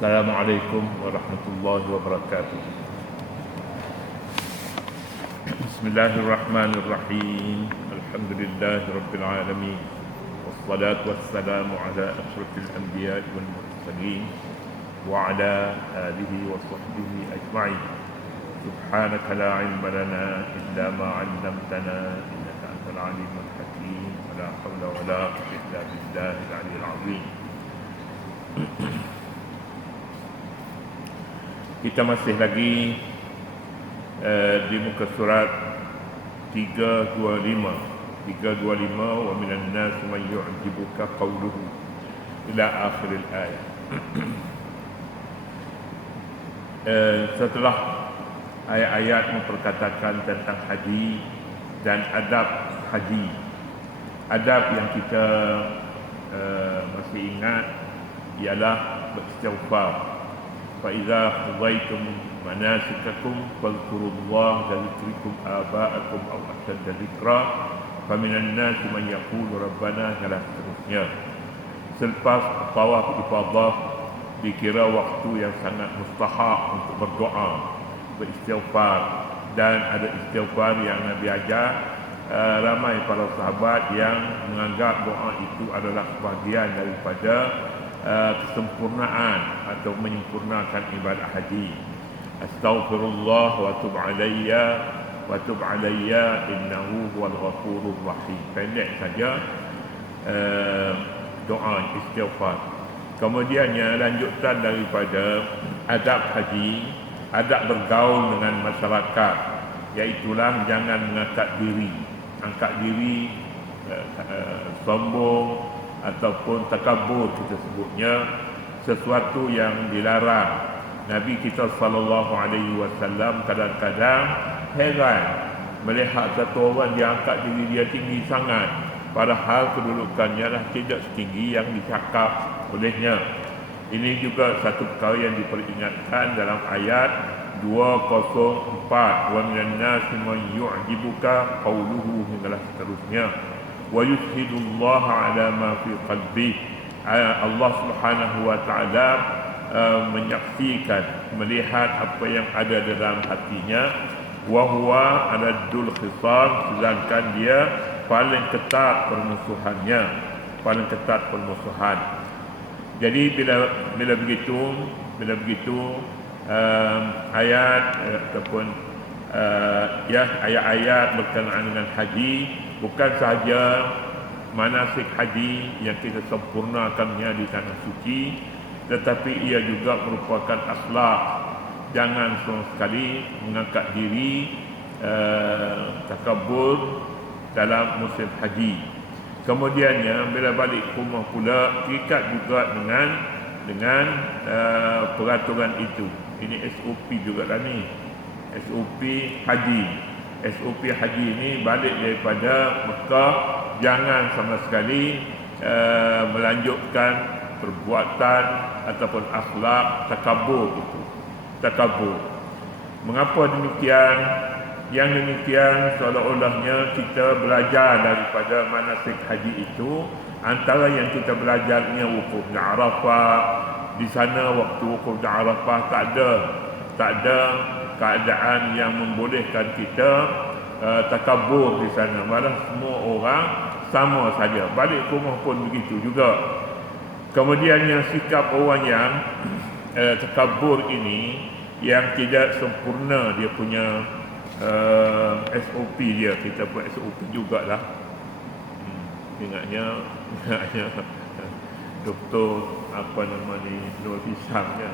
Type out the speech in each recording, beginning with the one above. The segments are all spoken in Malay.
Assalamualaikum warahmatullahi wabarakatuh. Bismillahirrahmanirrahim. Alhamdulillahi rabbil alamin. Wassalatu wassalamu ala asyrafil anbiya'i wal mursalin wa ala alihi wa sahbihi ajma'in. Subhanaka la ilma lana illa ma 'allamtana innaka antal alimul hakim. Wa la hawla wa la quwwata illa billahil 'aliyyil 'azim. Kita masih lagi di muka surat 325 wa minan nas man yu'jibuka qawluhu ila akhir al-ayat. Setelah ayat-ayat memperkatakan tentang haji dan adab haji, adab yang kita masih ingat ialah beristighfar. فَإِذَا قَضَيْتُمْ مَنَاسِكَكُمْ فَاذْكُرُوا اللَّهَ كَذِكْرِكُمْ آبَاءَكُمْ أَوْ أَشَدَّ ذِكْرًا فَمِنَ النَّاسِ مَنْ يَقُولُ رَبَّنَا dan seterusnya. Selepas tawaf ifadah dikira waktu yang sangat mustahak untuk berdoa, beristighfar, dan ada istighfar yang Nabi ajar. Ramai para sahabat yang menganggap doa itu adalah sebahagian daripada kesempurnaan atau menyempurnakan ibadah haji. Astaghfirullah wa tub alayya innahu huwal ghafurur rahim. Pendek saja doa istighfar. Kemudiannya lanjutan daripada adab haji, adab bergaul dengan masyarakat, iaitulah jangan mengangkat diri, sombong ataupun takabur, kita sebutnya sesuatu yang dilarang. Nabi kita SAW kadang-kadang heran melihat satu orang yang angkat diri dia tinggi sangat, padahal kedudukannya lah tidak setinggi yang dicakap olehnya. Ini juga satu perkara yang diperingatkan dalam ayat 204, wa minan nasi man yu'jibuka qawluhu hinggalah seterusnya. Wa yushhidullaha ala ma fi qalbi. Allah Subhanahu wa taala menyaksikan, melihat apa yang ada dalam hatinya. Wa huwa aladul khisam, sedangkan dia paling ketat permusuhan. Jadi bila begitu ayat ataupun ayat-ayat berkenaan dengan haji bukan sahaja manasik haji yang kita sempurnakannya di tanah suci, tetapi ia juga merupakan akhlak. Jangan sama sekali mengangkat diri, takabur dalam musim haji. Kemudiannya bila balik ke rumah pula terikat juga dengan peraturan itu. Ini SOP juga lah ni, SOP haji. SOP haji ini balik daripada Mekah, jangan sama sekali melanjutkan perbuatan ataupun akhlak takabur. Mengapa demikian? Yang demikian seolah-olahnya kita belajar daripada manasik haji itu. Antara yang kita belajarnya wukuf di Arafah. Di sana waktu wukuf di Arafah tak ada keadaan yang membolehkan kita takabur di sana. Malah semua orang sama saja. Balik ke rumah pun begitu juga. Kemudiannya sikap orang yang takabur ini, yang tidak sempurna dia punya SOP dia. Kita pun SOP jugalah. Ingatnya Doktor apa nama ni, Nur Hisam ya.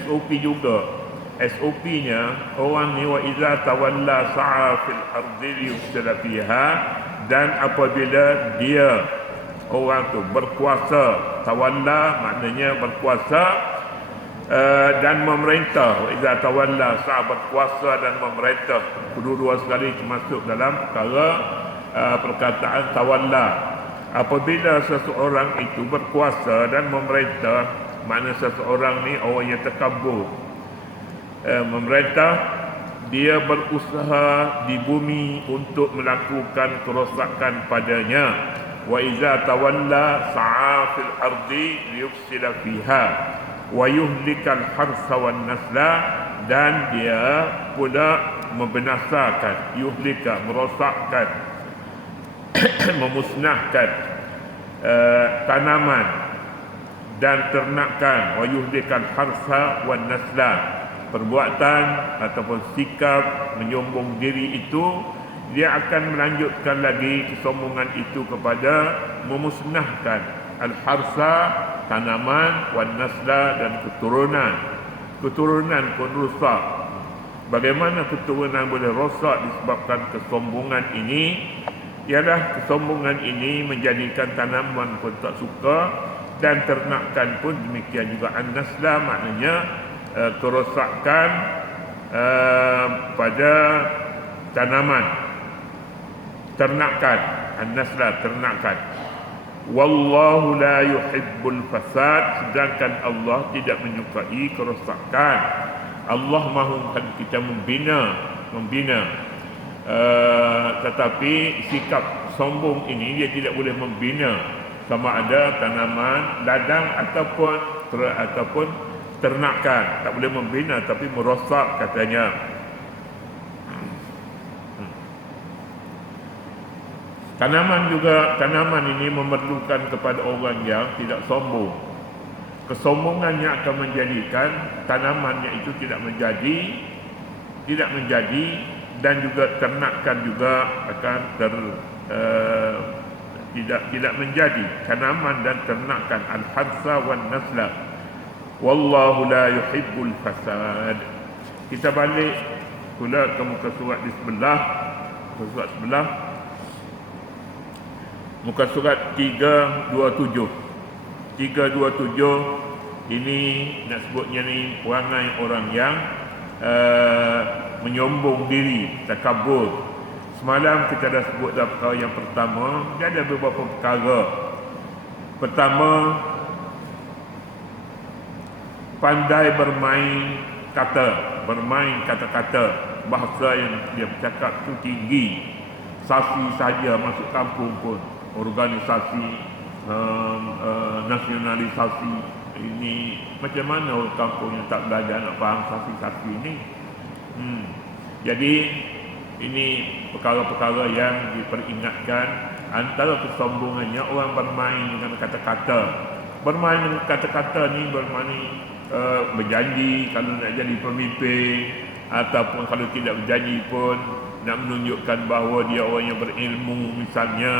SOP juga. SOP-nya orang ni wa iza tawalla sa'a fil ardi yufsida fiha, dan apabila dia orang tu berkuasa, tawalla maknanya berkuasa dan memerintah. Wa iza tawalla sa'a, berkuasa dan memerintah, kedua-dua sekali termasuk dalam perkara perkataan tawalla. Apabila seseorang itu berkuasa dan memerintah, makna seseorang ni orang yang takabur, memerintah, dia berusaha di bumi untuk melakukan kerosakan padanya. Wa iza tawalla sa'a fil ardi liyufsida fiha. wa yuhlikal harsa wan nasla, dan dia pula membinasakan, yuhlika, merosakkan, memusnahkan tanaman dan ternakan. Wa yuhlikal harsa wan nasla, perbuatan ataupun sikap menyombong diri itu, dia akan melanjutkan lagi kesombongan itu kepada memusnahkan al-harsa, tanaman, wan nasla, dan keturunan pun rosak. Bagaimana keturunan boleh rosak disebabkan kesombongan ini? Ialah kesombongan ini menjadikan tanaman pun tak suka, dan ternakan pun demikian juga. An-nasla maknanya kerosakan pada tanaman, ternakan. An-nasla, ternakan. Wallahu la yuhibbul fasad, sedangkan Allah tidak menyukai kerosakan. Allah mahukan kita membina, tetapi sikap sombong ini dia tidak boleh membina, sama ada tanaman, ladang ataupun ternakan. Tak boleh membina tapi merosak katanya. Tanaman ini memerlukan kepada orang yang tidak sombong. Kesombongannya akan menjadikan tanamannya itu tidak menjadi, dan juga ternakan juga akan tidak menjadi. Tanaman dan ternakan, al-harsa wan nasla. Wallahu la yuhibbul fasad. Kita balik pula ke muka surat di sebelah, muka surat 327. 327 ini nak sebutnya ni perangai orang yang menyombong diri, takabur. Semalam kita dah sebut dah perkara yang pertama. Dia ada beberapa perkara. Pertama, pandai bermain kata-kata. Bahasa yang dia bercakap tu tinggi. Sasi saja masuk kampung pun, organisasi, nasionalisasi. Ini macam mana orang kampung yang tak belajar nak faham sasi-sasi ini? Jadi ini perkara-perkara yang diperingatkan. Antara kesombongannya orang bermain dengan kata-kata. Bermain dengan kata-kata ni bermakna berjanji kalau nak jadi pemimpin, ataupun kalau tidak berjanji pun nak menunjukkan bahawa dia orang yang berilmu, misalnya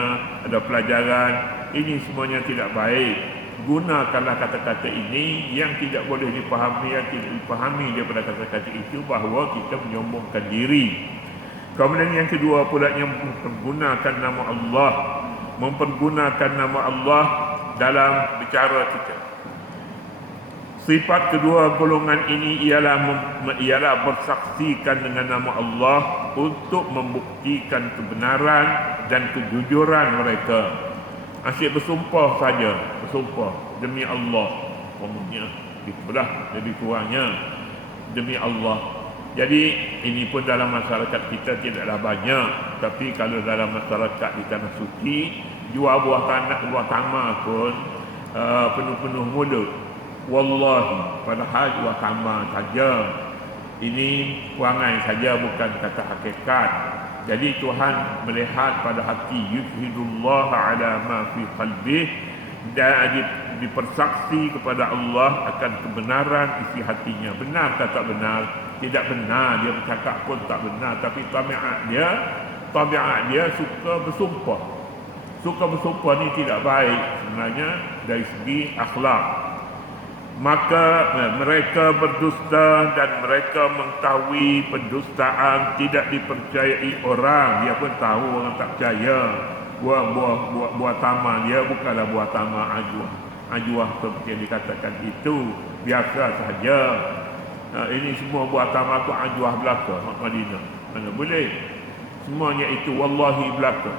ada pelajaran. Ini semuanya tidak baik. Gunakanlah kata-kata ini yang tidak boleh dipahami, yang tidak dipahami daripada kata-kata itu bahawa kita menyombongkan diri. Kemudian yang kedua pula, yang mempergunakan nama Allah dalam bicara kita. Sifat kedua golongan ini ialah bersaksikan dengan nama Allah untuk membuktikan kebenaran dan kejujuran mereka. Asyik bersumpah saja, bersumpah demi Allah. Umumnya itulah lebih kurangnya demi Allah. Jadi ini pun dalam masyarakat kita tidaklah banyak, tapi kalau dalam masyarakat di tanah suci, jual buah tanah pun penuh-penuh mulut. Wallahi, padahal jual tamar saja. Ini perangai saja, bukan kata hakikat. Jadi Tuhan melihat pada hati, yushhidullah ala ma fi qalbih, dan dipersaksi kepada Allah akan kebenaran isi hatinya. Benar atau tak benar? Tidak benar, dia bercakap pun tak benar, tapi tabiat dia suka bersumpah. Suka bersumpah ni tidak baik sebenarnya dari segi akhlak. Maka mereka berdusta dan mereka mengetahui pendustaan tidak dipercayai orang. Dia pun tahu orang tak percaya. Buah tamar dia bukanlah buah tamar ajuah seperti yang dikatakan itu, biasa saja. Ini semua buah tamar tu ajuah belaka Madinah. Mana boleh? Semuanya itu wallahi belaka.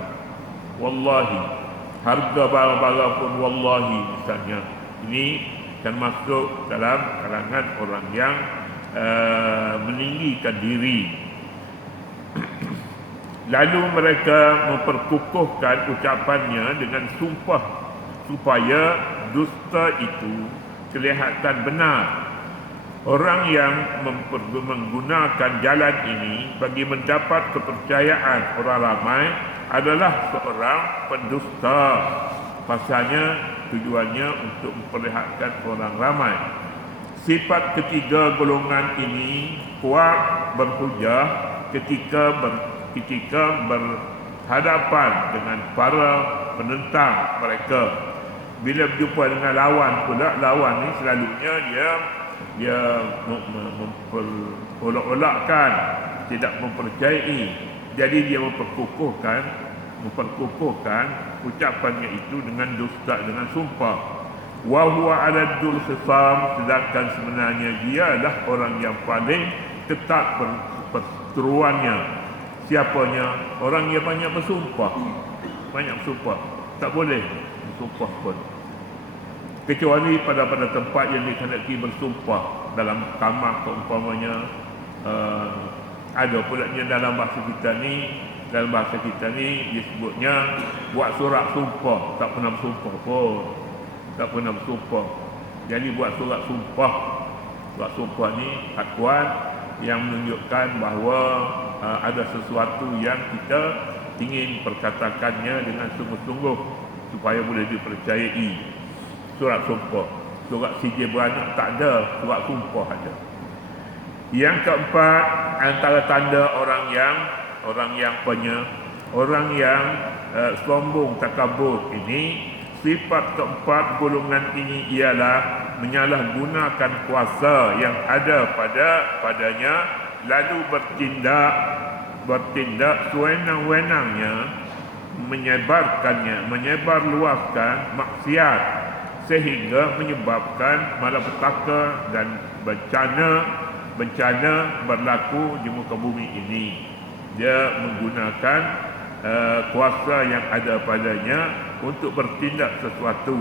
Wallahi. Harga barang-barang pun wallahi misalnya. Ini dan masuk dalam kalangan orang yang meninggikan diri. Lalu mereka memperkukuhkan ucapannya dengan sumpah supaya dusta itu kelihatan benar. Orang yang menggunakan jalan ini bagi mendapat kepercayaan orang ramai adalah seorang pendusta. Pasalnya tujuannya untuk memperlihatkan orang ramai. Sifat ketiga golongan ini kuat berhujah ketika berhadapan dengan para penentang mereka. Bila berjumpa dengan lawan pula, lawan ni selalunya dia memperolok-olokkan, tidak mempercayai. Jadi dia memperkukuhkan ucapannya itu dengan dusta, dengan sumpah. Wa huwa aladul khisam, sedangkan sebenarnya dialah orang yang paling ketat perseteruannya. Siapanya? Orang yang banyak bersumpah. Tak boleh bersumpah pun, kecuali pada tempat yang dikehendaki bersumpah. Dalam kamar keumpamanya, ada pula dalam bahasa kita ni disebutnya buat surat sumpah. Tak pernah bersumpah. Jadi buat surat sumpah ni akuan yang menunjukkan bahawa ada sesuatu yang kita ingin perkatakannya dengan sungguh-sungguh supaya boleh dipercayai. Surat sumpah. Surat sijil beranak tak ada, surat sumpah ada. Yang keempat, antara tanda orang yang sombong, takabur ini, sifat keempat golongan ini ialah menyalahgunakan kuasa yang ada padanya, lalu bertindak sewenang-wenangnya, menyebarluaskan maksiat sehingga menyebabkan malapetaka dan bencana berlaku di muka bumi ini. Dia menggunakan kuasa yang ada padanya untuk bertindak sesuatu.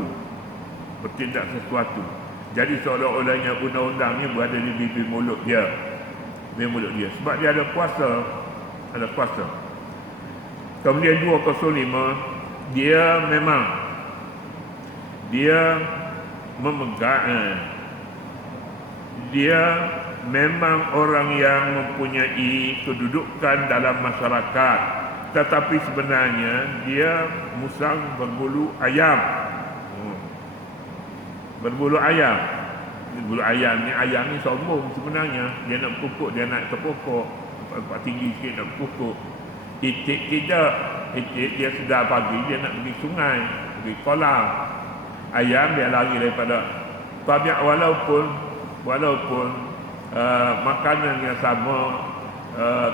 Jadi seolah-olahnya undang-undang ni berada di bibir mulut dia. Sebab dia ada kuasa. Kemudian 205, dia memang orang yang mempunyai kedudukan dalam masyarakat, tetapi sebenarnya dia musang berbulu ayam. Berbulu ayam ni sombong sebenarnya. Dia nak pokok, dia naik ke pokok, tempat tinggi sikit nak pokok. Itik tidak. Itik dia sedar pagi, dia nak pergi sungai, pergi kolam. Ayam dia lari daripada tabiat, walaupun makanannya sama,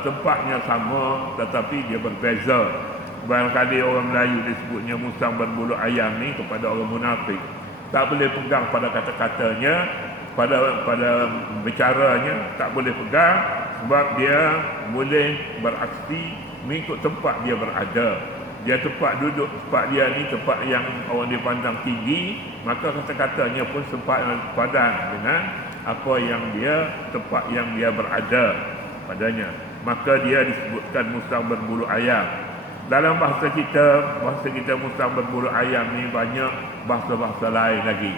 tempatnya sama, tetapi dia berbeza. Barangkali orang Melayu disebutnya musang berbulu ayam ni kepada orang munafik. Tak boleh pegang pada kata-katanya, pada bicaranya tak boleh pegang, sebab dia boleh beraksi mengikut tempat dia berada. Dia tempat duduk, tempat dia ni tempat yang orang dia pandang tinggi, maka kata-katanya pun sempat padan dengan apa yang tempat yang dia berada padanya. Maka dia disebutkan musang berbulu ayam. Dalam bahasa kita musang berbulu ayam ni banyak bahasa-bahasa lain lagi.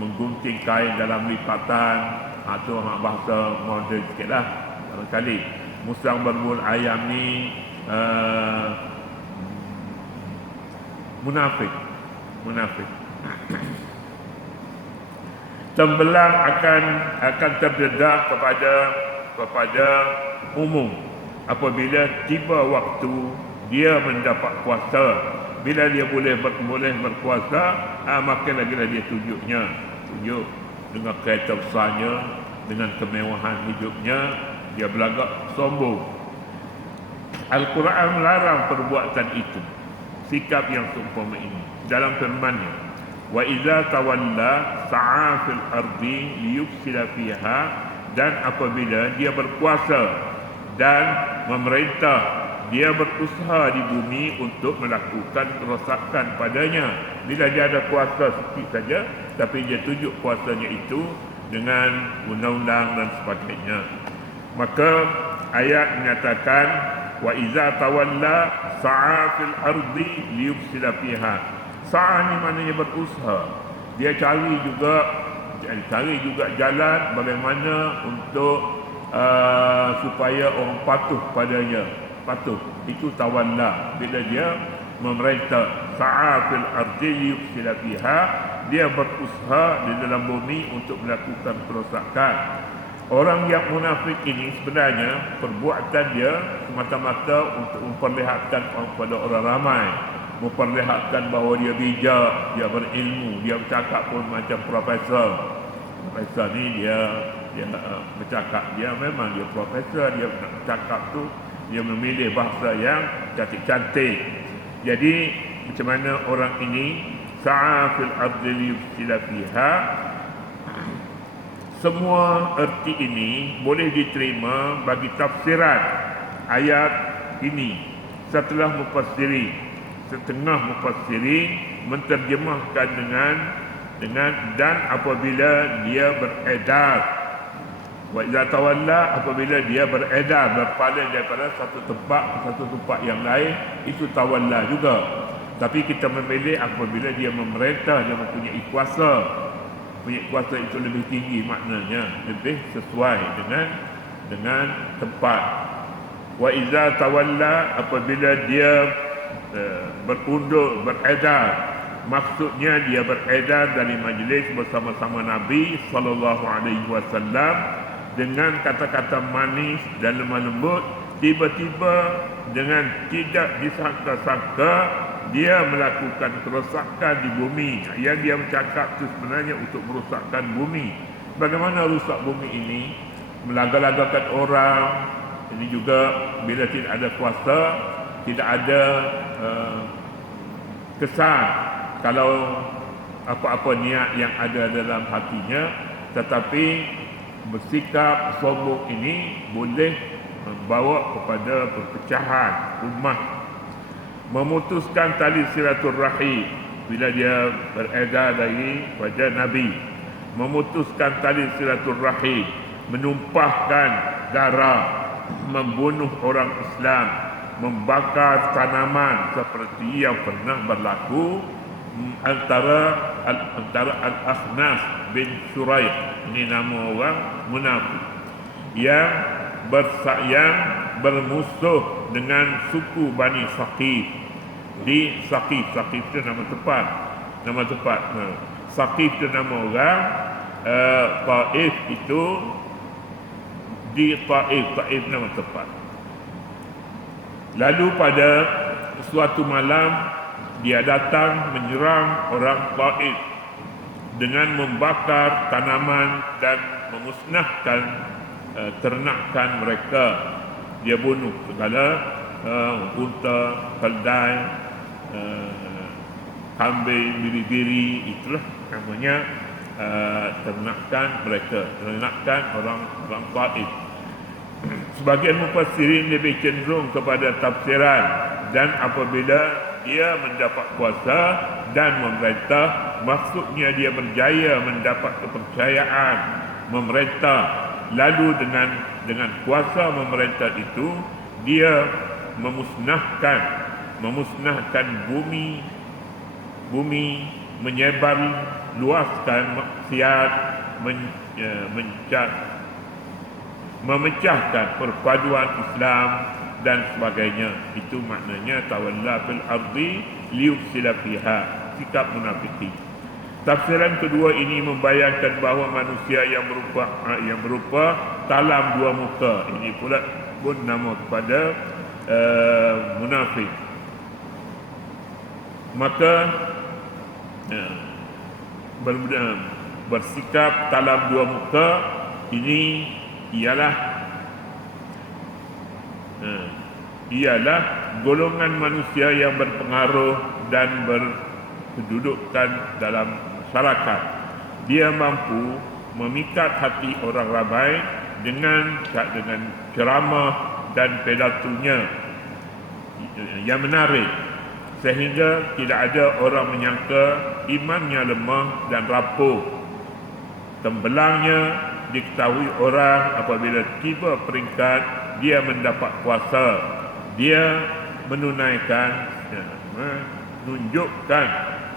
Menggunting kain dalam lipatan, itu bahasa moden sikit lah. Barangkali musang berbulu ayam ni munafik. Tembelang akan terdedah kepada umum apabila tiba waktu dia mendapat kuasa. Bila dia boleh berkuasa, maka lagi-lagi dia tunjuk dengan kereta besarnya, dengan kemewahan hidupnya, dia berlagak sombong. Al-Quran melarang perbuatan itu, sikap yang seumpama ini. Dalam firman-Nya, wa idza tawalla sa'a fil ardi liyufsida fiha, dan apabila dia berkuasa dan memerintah, dia berusaha di bumi untuk melakukan kerosakan padanya. Bila dia ada kuasa sikit saja, tapi dia tunjuk kuasanya itu dengan undang-undang dan sebagainya. Maka ayat menyatakan wa iza tawalla sa'a fil ardi liyufsida fiha. Sa'a ni maknanya berusaha. Dia cari juga cari juga jalan bagaimana untuk supaya orang patuh padanya. Patuh itu tawalla, bila dia memerintah. Sa'a fil ardi yufsila fiha, dia berusaha di dalam bumi untuk melakukan kerosakan. Orang yang munafik ini sebenarnya perbuatan dia semata-mata untuk memperlihatkan kepada orang ramai, memperlihatkan bahawa dia bijak, dia berilmu, dia bercakap pun macam profesor. Profesor ni dia bercakap, dia memang dia profesor, dia nak bercakap tu dia memilih bahasa yang cantik-cantik. Jadi macam mana orang ini sa'a fil ardi yufsila fiha. Semua erti ini boleh diterima bagi tafsiran ayat ini setelah setengah mufassiri menterjemahkan dengan dan apabila dia beredar. Wa idza tawalla, apabila dia beredar, berpaling daripada satu tempat ke satu tempat yang lain, itu tawalla juga. Tapi kita memilih apabila dia memerintah, dia mempunyai kuasa. Punya kuasa itu lebih tinggi, maknanya lebih sesuai dengan tempat. Wa idza tawalla, apabila dia berundur, beredar, maksudnya dia beredar dari majlis bersama-sama Nabi sallallahu alaihi wasallam dengan kata-kata manis dan lemah lembut, tiba-tiba dengan tidak disangka-sangka dia melakukan kerosakan di bumi. Yang dia bercakap itu sebenarnya untuk merosakkan bumi. Bagaimana rusak bumi ini? Melaga-lagakan orang. Ini juga bila tidak ada kuasa, tidak ada kesan kalau apa-apa niat yang ada dalam hatinya, tetapi bersikap sombong ini boleh membawa kepada perpecahan umat. Memutuskan tali silaturahim bila dia beredar dari wajah Nabi. Memutuskan tali silaturahim, menumpahkan darah, membunuh orang Islam, membakar tanaman seperti yang pernah berlaku antara Al-Akhnas bin Syuraih, ini nama orang munafik, yang bermusuh dengan suku Bani Saqif. Di Saqif itu nama tempat. Saqif itu nama orang. Taif itu di Taif nama tempat. Lalu pada suatu malam dia datang menyerang orang Taif dengan membakar tanaman dan memusnahkan ternakan mereka. Dia bunuh segala unta, keldai, kambing, biri-biri, itulah namanya ternakan mereka, ternakan orang Taif. Sebagian mufassirin lebih cenderung kepada tafsiran dan apabila dia mendapat kuasa dan memerintah, maksudnya dia berjaya mendapat kepercayaan memerintah, lalu dengan kuasa memerintah itu dia memusnahkan bumi, menyebar luaskan maksiat, memecahkan perpaduan Islam dan sebagainya. Itu maknanya tawalla fil ardi liyufsila fiha, sikap munafiki. Tafsiran kedua ini membayangkan bahawa manusia yang berupa talam dua muka. Ini pula pun nama kepada munafik. Maka bersikap talam dua muka ini ialah golongan manusia yang berpengaruh dan berkedudukan dalam masyarakat. Dia mampu memikat hati orang ramai dengan ceramah dan pedatunya yang menarik, sehingga tidak ada orang menyangka imannya lemah dan rapuh. Temblangnya diketahui orang apabila tiba peringkat dia mendapat kuasa. Dia menunjukkan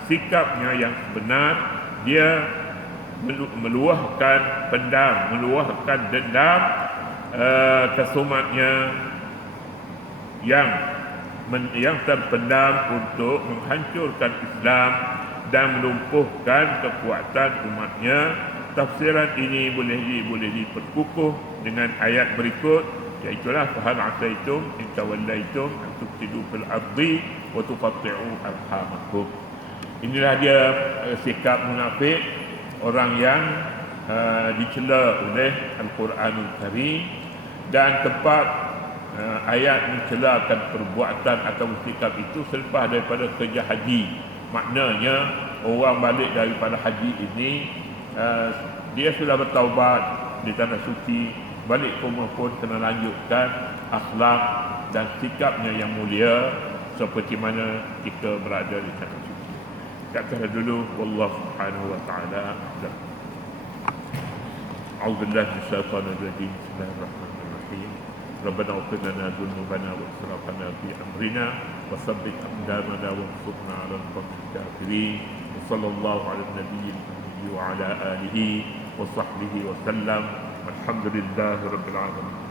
sikapnya yang benar. Dia meluahkan pendam, meluahkan dendam kesumatnya yang terpendam untuk menghancurkan Islam dan melumpuhkan kekuatan umatnya. Tafsiran ini boleh diperkukuh dengan ayat berikut, iaitulah fahal asaitum in tawallaitum an tufsidu fil ardi wa tuqatti'u arhamakum. Inilah dia sikap munafik, orang yang dicela oleh Al-Quranul Karim, dan tempat ayat mencelakan perbuatan atau sikap itu selepas daripada kerja haji. Maknanya orang balik daripada haji ini dia sudah bertaubat di tanah suci, balik ke rumah pun kena lanjutkan akhlak dan sikapnya yang mulia seperti mana jika berada di tanah suci. Katakan dulu, wallahu subhanahu wa ta'ala a'lam. A'udzubillahi minasyaitonir rajim. Bismillahirrahmanirrahim. Rabbana ighfir lana dhunubana wa israfana fi amrina wa tsabbit aqdamana wansurna 'alal qawmil kafirin. Sallallahu 'alan nabiyil ummi wa 'ala alihi wa sahbihi wa sallam. Alhamdulillahi rabbil alamin.